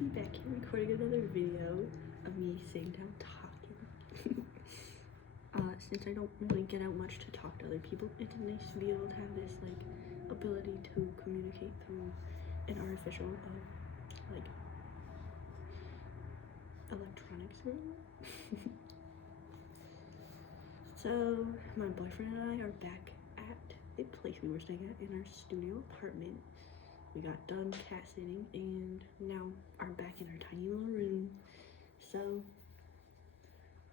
be back here recording another video of me sitting down talking. Since I don't really get out much to talk to other people, it's nice to be able to have this like ability to communicate through an artificial like electronics room. So my boyfriend and I are back at the place we were staying at in our studio apartment. We got done cat sitting and now are back in our tiny little room. So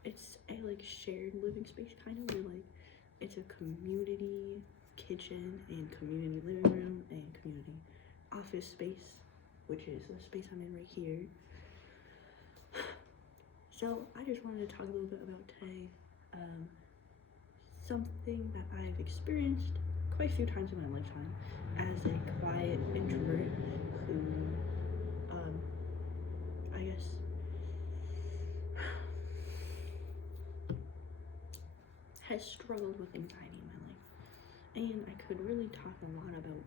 it's a like shared living space kind of, where like it's a community kitchen and community living room and community office space, which is the space I'm in right here. So I just wanted to talk a little bit about today, something that I've experienced quite a few times in my lifetime as a quiet introvert who, I guess, has struggled with anxiety in my life. And I could really talk a lot about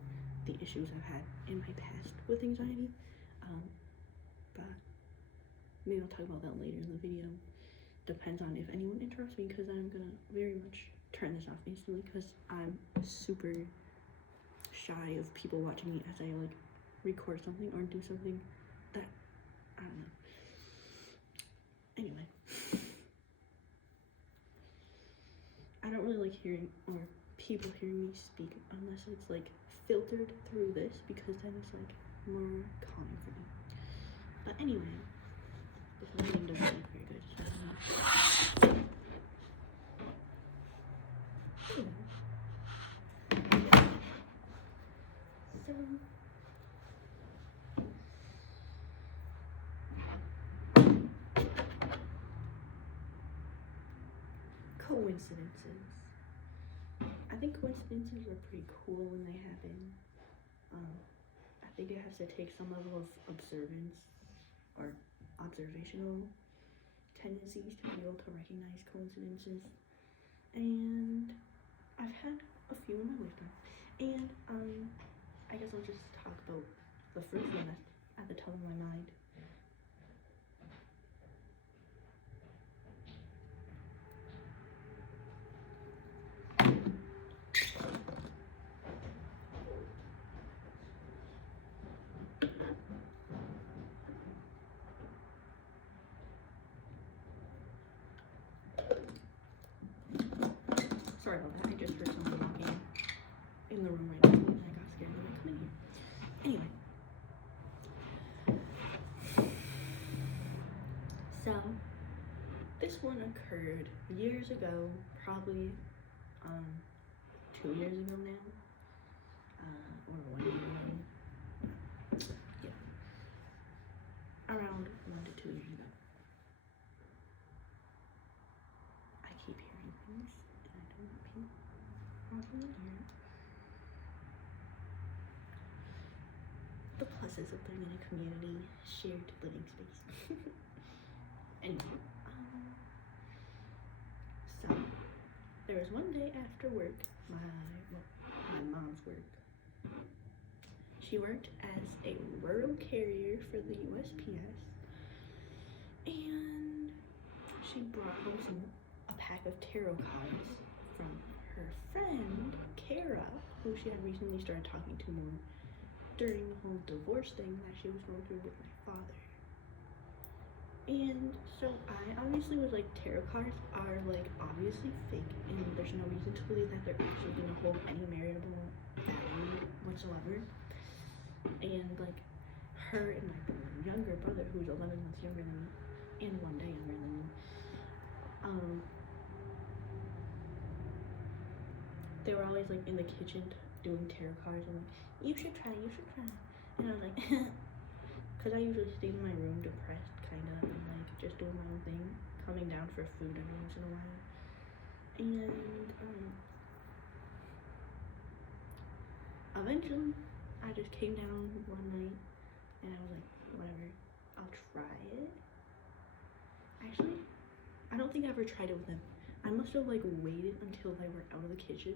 the issues I've had in my past with anxiety, but maybe I'll talk about that later in the video. Depends on if anyone interrupts me, because I'm gonna very much turn this off instantly because I'm super shy of people watching me as I like record something or do something that I don't know. Anyway, I don't really like hearing or people hearing me speak unless it's like filtered through this, because then it's like more calming for me. But anyway, this lighting doesn't look very good. Coincidences. I think coincidences are pretty cool when they happen. I think it has to take some level of observance or observational tendencies to be able to recognize coincidences. And I've had a few in my lifetime. And I guess I'll just talk about the first one that's at the top of my mind. Sorry about that, I just heard someone walking in the room right now and I got scared when I come in here. Anyway. So, this one occurred years ago, probably 2 years ago now, or 1 year ago. Yeah, around 1 to 2 years ago. I keep hearing things and I don't want people walking in here. The pluses of living in a community shared living space. Anyway, so there was one day after work, my mom's work. She worked as a rural carrier for the USPS, and she brought home a pack of tarot cards from her friend Kara, who she had recently started talking to more during the whole divorce thing that she was going through with my father. And so I obviously was like, tarot cards are like obviously fake, and there's no reason to believe that they're actually gonna hold any marital value whatsoever. And like, her and my younger brother, who's 11 months younger than me and 1 day younger than me, they were always like in the kitchen doing tarot cards and like, you should try. And I was like, because I usually stay in my room depressed kind of, and like just doing my own thing, coming down for food every once in a while. And eventually I just came down one night and I was like, whatever, I'll try it. Actually, I don't think I ever tried it with them. I must have like waited until they were out of the kitchen.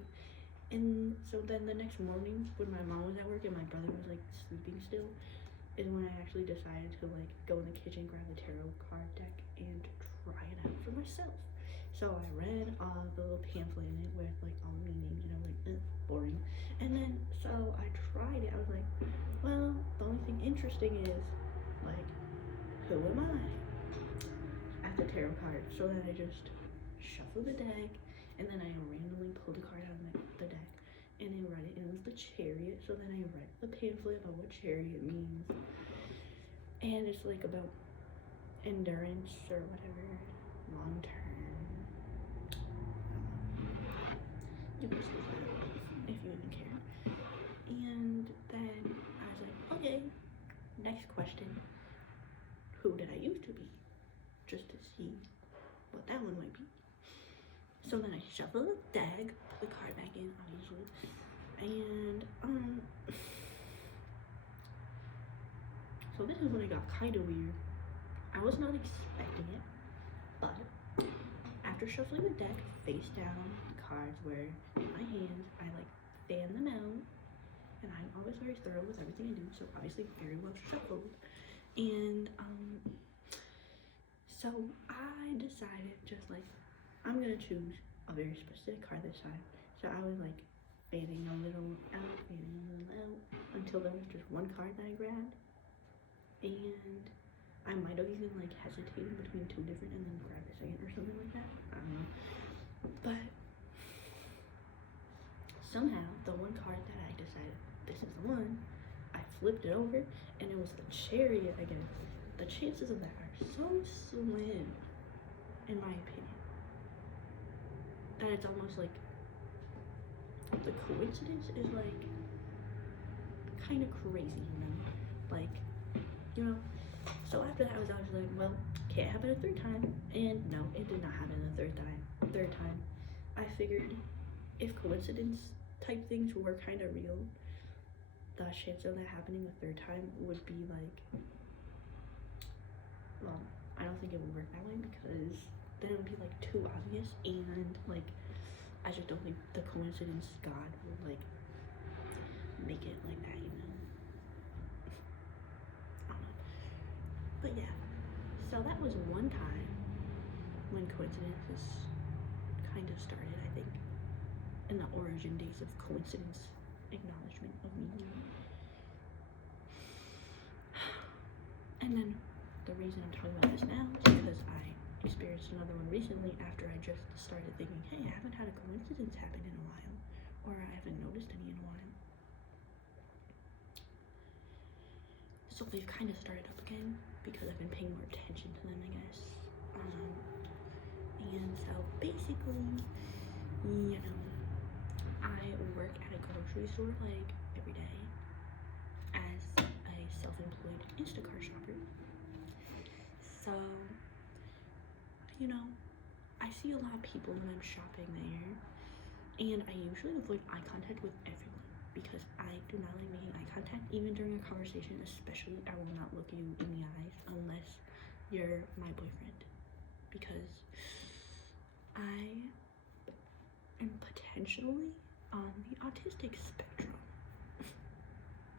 And so then the next morning when my mom was at work and my brother was like sleeping still, is when I actually decided to like go in the kitchen, grab the tarot card deck, and try it out for myself. So I read the little pamphlet in it with like all the meanings, and I was like, boring. And then so I tried it. I was like, well, the only thing interesting is like, who am I? At the tarot card. So then I just shuffled the deck, and then I randomly pulled a card out of the deck, and I read it, and it was the Chariot. So then I read the pamphlet about what Chariot means, and it's like about endurance or whatever, long term. You can see that if you even care. And then I was like, okay, next question. Who did I used to be? Just to see what that one might be. So then I shuffled the deck, put the card back in, obviously, and so this is when it got kind of weird. I was not expecting it, but after shuffling the deck face down, the cards were in my hands. I like fan them out, and I'm always very thorough with everything I do, so obviously very well shuffled. And so I decided just like, I'm gonna choose a very specific card this time. So I was like fanning a little out, fanning a little out, until there was just one card that I grabbed. And I might have even like hesitated between two different and then grabbed a second or something like that. I don't know. But somehow the one card that I decided this is the one, I flipped it over and it was the Chariot again. The chances of that are so slim, in my opinion, that it's almost like the coincidence is like kind of crazy, you know? Like, you know, so after that I was like, well, can't happen a third time. And no, it did not happen a third time. I figured if coincidence type things were kind of real, the chance of that happening a third time would be like, well, I don't think it would work that way, because then it would be like too obvious, and like I just don't think the coincidence God would like make it like that, you know? But yeah, so that was one time when coincidences kind of started, I think, in the origin days of coincidence acknowledgement of meaning. And then the reason I'm talking about this now is because I experienced another one recently after I just started thinking, hey, I haven't had a coincidence happen in a while, or I haven't noticed any in a while. So they've kind of started up again because I've been paying more attention to them, I guess. And so basically, you know, I work at a grocery store like every day as a self-employed Instacart shopper. So, you know, I see a lot of people when I'm shopping there, and I usually avoid eye contact with everyone because I do not like making eye contact, even during a conversation. Especially, I will not look you in the eyes unless you're my boyfriend, because I am potentially on the autistic spectrum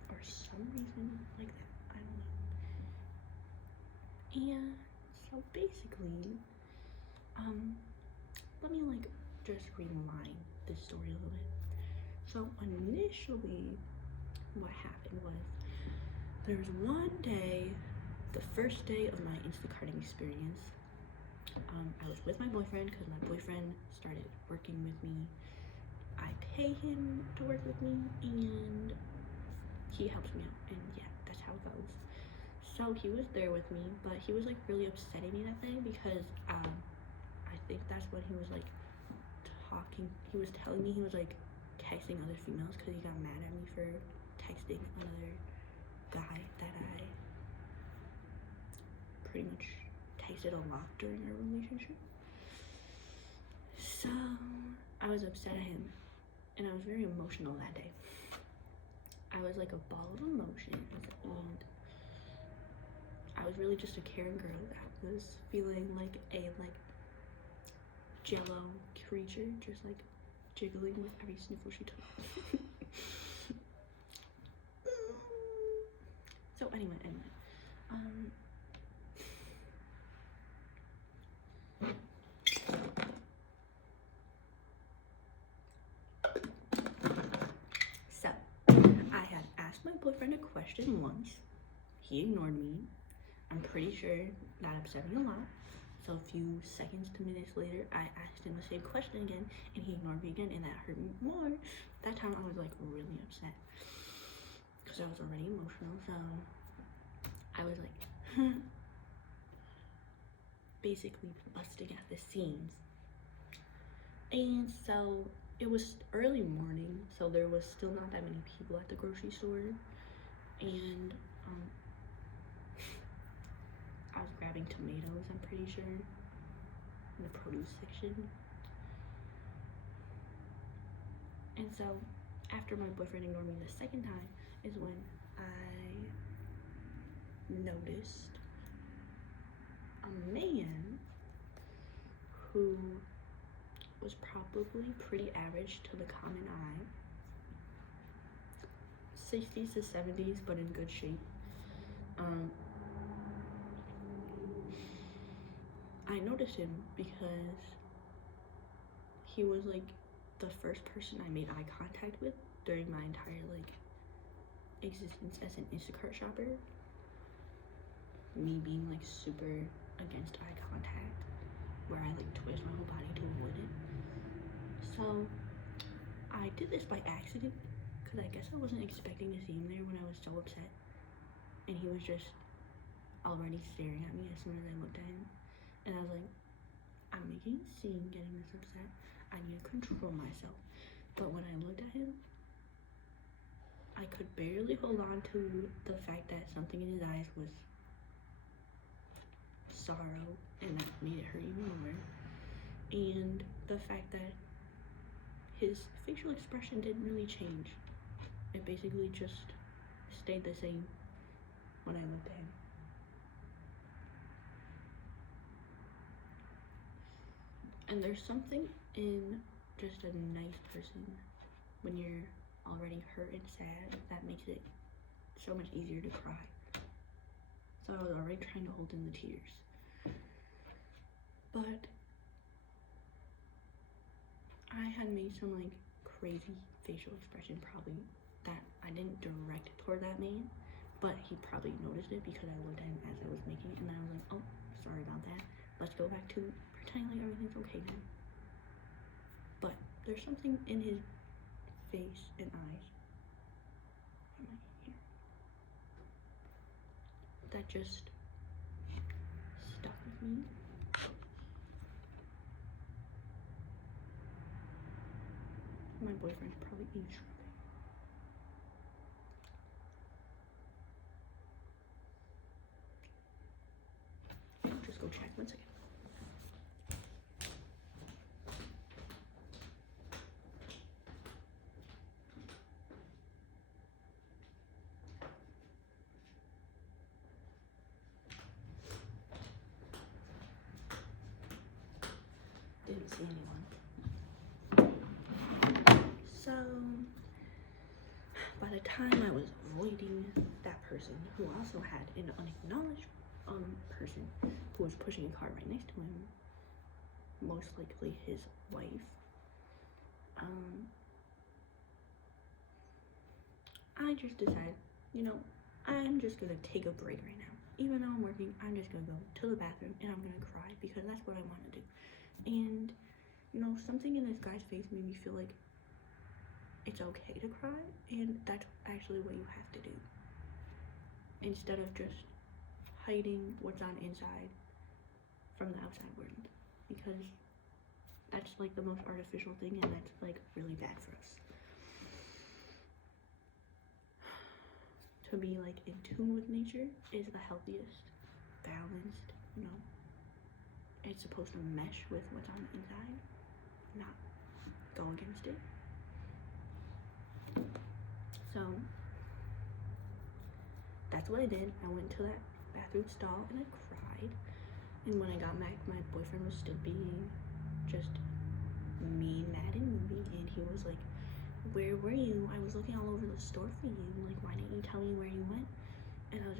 or some reason like that. I don't know. And so basically, let me like just rewind this story a little bit. So initially, what happened was, there was one day, the first day of my Instacarting experience. I was with my boyfriend because my boyfriend started working with me. I pay him to work with me, and he helps me out, and yeah, that's how it goes. So he was there with me, but he was like really upsetting me that day because I think that's when he was like talking. He was telling me he was like texting other females because he got mad at me for texting another guy that I pretty much texted a lot during our relationship. So I was upset at him, and I was very emotional that day. I was like a ball of emotions, and I was really just a caring girl that was feeling like a jello creature, just like jiggling with every sniffle she took. So anyway. So I had asked my boyfriend a question once. He ignored me. I'm pretty sure that upset me a lot. So a few seconds to minutes later, I asked him the same question again, and he ignored me again, and that hurt me more. That time I was like really upset because I was already emotional. So I was like, basically busting at the seams. And so it was early morning, so there was still not that many people at the grocery store, and I was grabbing tomatoes, I'm pretty sure, in the produce section. And so after my boyfriend ignored me the second time is when I noticed a man who was probably pretty average to the common eye, 60s to 70s, but in good shape. I noticed him because he was like the first person I made eye contact with during my entire like existence as an Instacart shopper. Me being like super against eye contact, where I like twist my whole body to avoid it. So I did this by accident because I guess I wasn't expecting to see him there when I was so upset, and he was just already staring at me as soon as I looked at him. And I was like, I'm making a scene getting this upset. I need to control myself. But when I looked at him, I could barely hold on to the fact that something in his eyes was sorrow, and that made it hurt even more. And the fact that his facial expression didn't really change. It basically just stayed the same when I looked at him. And there's something in just a nice person when you're already hurt and sad that makes it so much easier to cry. So I was already trying to hold in the tears. But I had made some like crazy facial expression probably that I didn't direct toward that man, but he probably noticed it because I looked at him as I was making it, and I was like, oh, sorry about that. Let's go back to pretending like everything's okay now. But there's something in his face and eyes that just stuck with me. My boyfriend's probably eavesdropping. Just go check 1 second. Didn't see anyone. So by the time I was avoiding that person who also had an unacknowledged person who was pushing a car right next to him, most likely his wife, I just decided, I'm just gonna take a break right now. Even though I'm working, I'm just gonna go to the bathroom and I'm gonna cry because that's what I want to do. And something in this guy's face made me feel like it's okay to cry, and that's actually what you have to do, instead of just hiding what's on inside from the outside world, because that's like the most artificial thing, and that's like really bad for us. To be like in tune with nature is the healthiest, balanced, it's supposed to mesh with what's on the inside, not go against it. So that's what I did. I went to that bathroom stall and I cried. And when I got back, my boyfriend was still being just mean, mad, and moody. And he was like, "Where were you? I was looking all over the store for you. Like, why didn't you tell me where you went?" And I was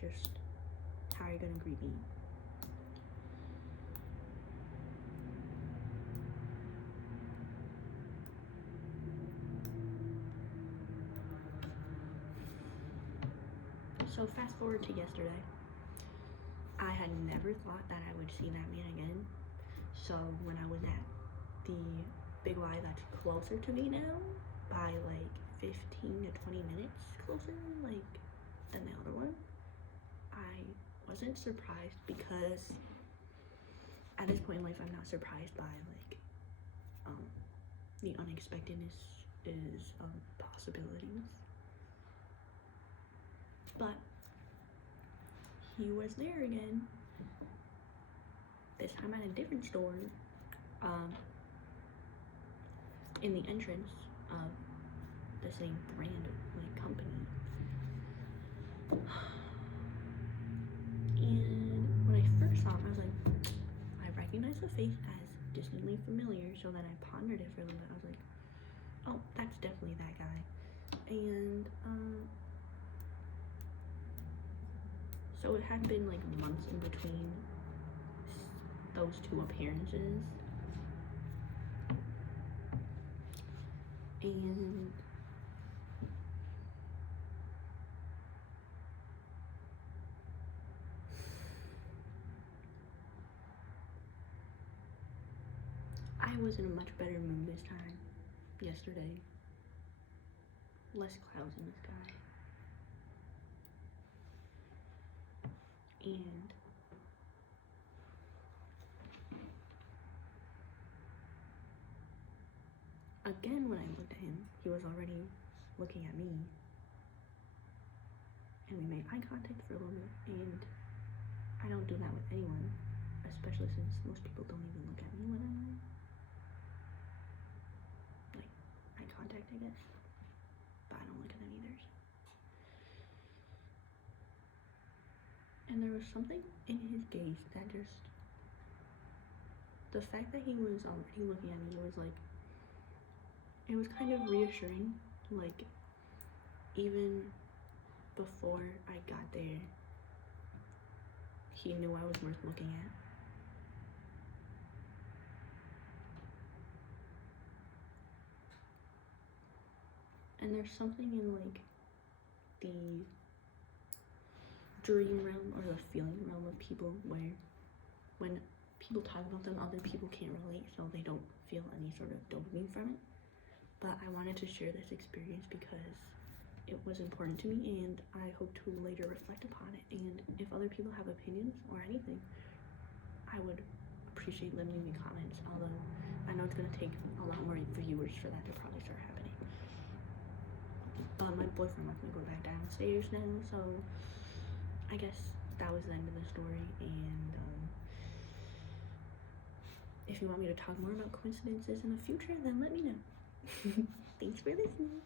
just how you're gonna greet me. So fast forward to yesterday. I had never thought that I would see that man again. So when I was at the Big Y that's closer to me now, by like 15 to 20 minutes closer, like, than the other one, I wasn't surprised because at this point in life, I'm not surprised by like the unexpectedness is possibilities. But he was there again. This time at a different store. In the entrance of the same brand, like, company. And when I first saw him, I was like, I recognize the face as distantly familiar, so then I pondered it for a little bit. I was like, oh, that's definitely that guy. And so it had been like months in between those two appearances. And I was in a much better mood this time. Yesterday. Less clouds in the sky. And again, when I looked at him, he was already looking at me. And we made eye contact for a little bit. And I don't do that with anyone, especially since most people don't even look at me when I'm like eye contact, I guess. But I don't look at them either. And there was something in his gaze that just, the fact that he was already looking at me was like, it was kind of reassuring. Like, even before I got there, he knew I was worth looking at. And there's something in like the dream realm or the feeling realm of people where when people talk about them, other people can't relate, so they don't feel any sort of dopamine from it. But I wanted to share this experience because it was important to me, and I hope to later reflect upon it. And if other people have opinions or anything, I would appreciate them leaving comments, although I know it's going to take a lot more viewers for that to probably start happening. My boyfriend wants me to go back downstairs now, so I guess that was the end of the story. And if you want me to talk more about coincidences in the future, then let me know. Thanks for listening.